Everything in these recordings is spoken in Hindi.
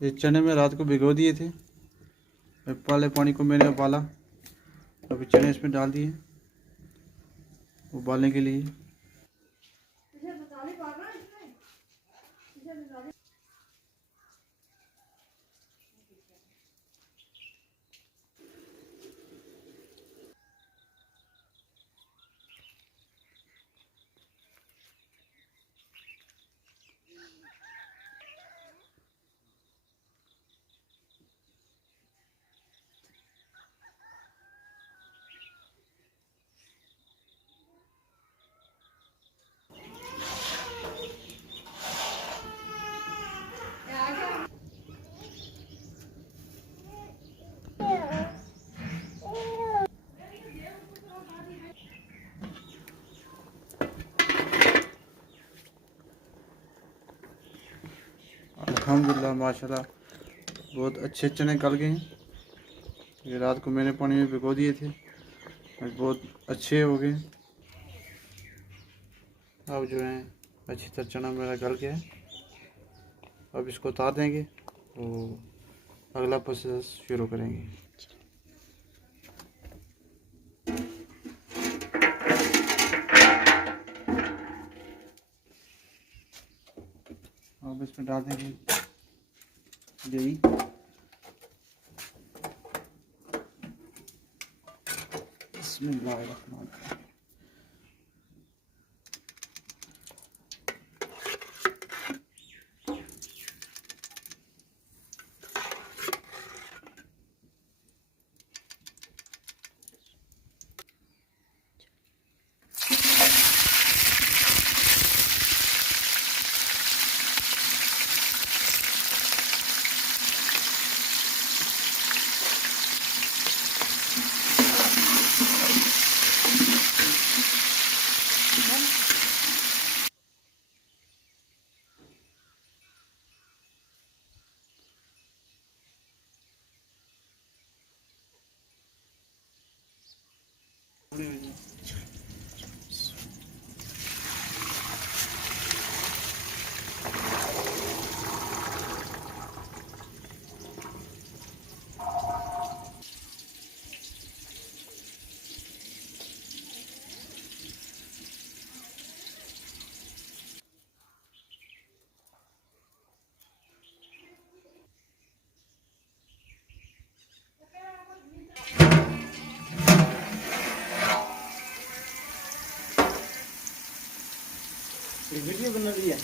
ये चने में रात को भिगो दिए थे, पहले पानी को मैंने उबाला, अभी चने इसमें डाल दिए उबालने के लिए। अल्हम्दुलिल्लाह माशाल्लाह बहुत अच्छे चने गल गए हैं। ये रात को मैंने पानी में भिगो दिए थे, बहुत अच्छे हो गए। अब जो है अच्छी तरह चना मेरा गल गया है। अब इसको उतार देंगे तो अगला प्रोसेस शुरू करेंगे। अब इसमें डाल देंगे दही, बिस्मिल्लाहिर्रहमानिर्रहीम। वीडियो बना लिया।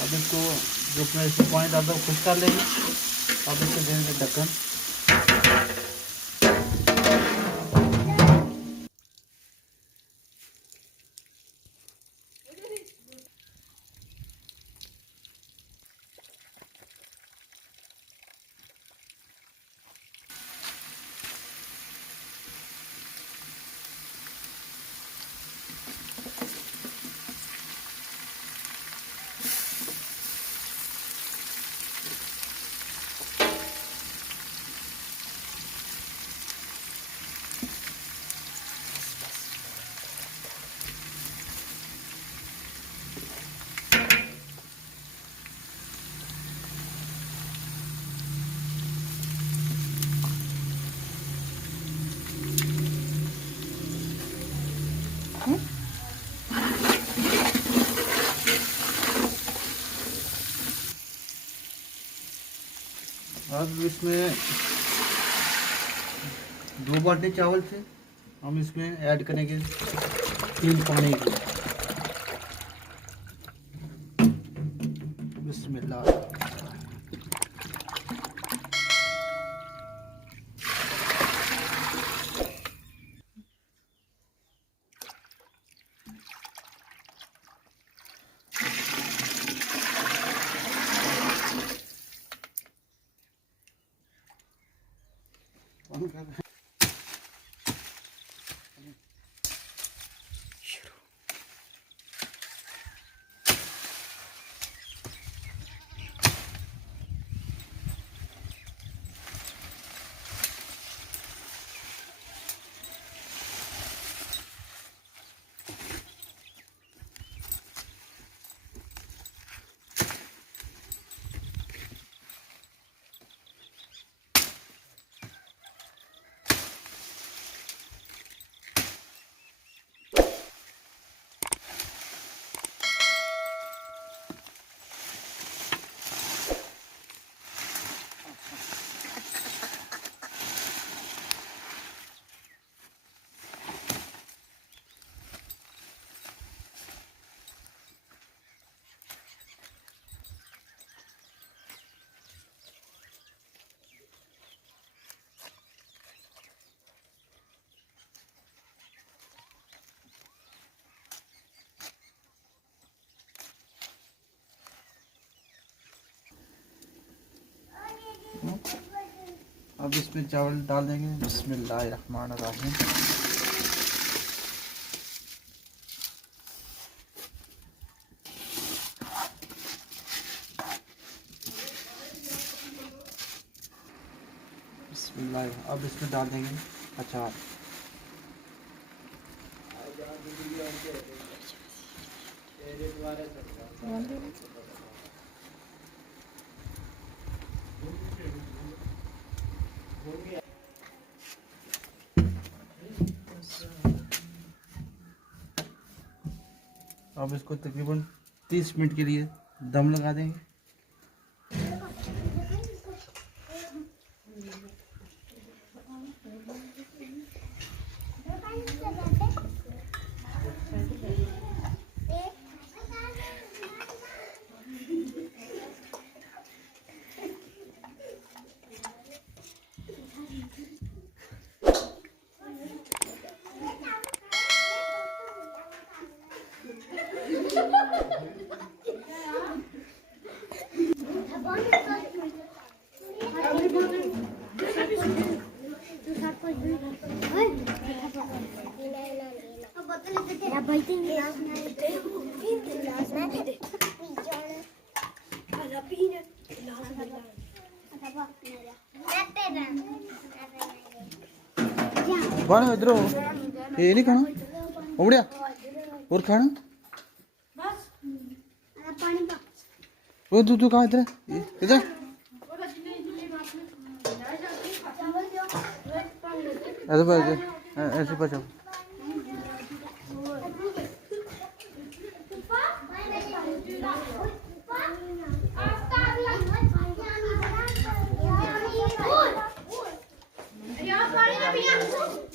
अब इसको जो अपने इसमें पानी डालता है खुश कर लेंगे। अब इसको देंगे ढक्कन। अब इसमें 2 बाल्टी चावल थे, हम इसमें ऐड करेंगे 3 पानी के। बिस्मिल्लाह। काम कर रहे हैं। अब इसमें चावल डाल देंगे। बिस्मिल्लाहिर्रहमानिर्रहीम। बिस्मिल्लाह। अब इसमें डाल देंगे अचार। अब इसको तकरीबन 30 मिनट के लिए दम लगा देंगे। बड़ा इधर ये नहीं खाना उबड़िया और खाना वो तू कहाँ इधर इधर ऐसे बचाओ। पानी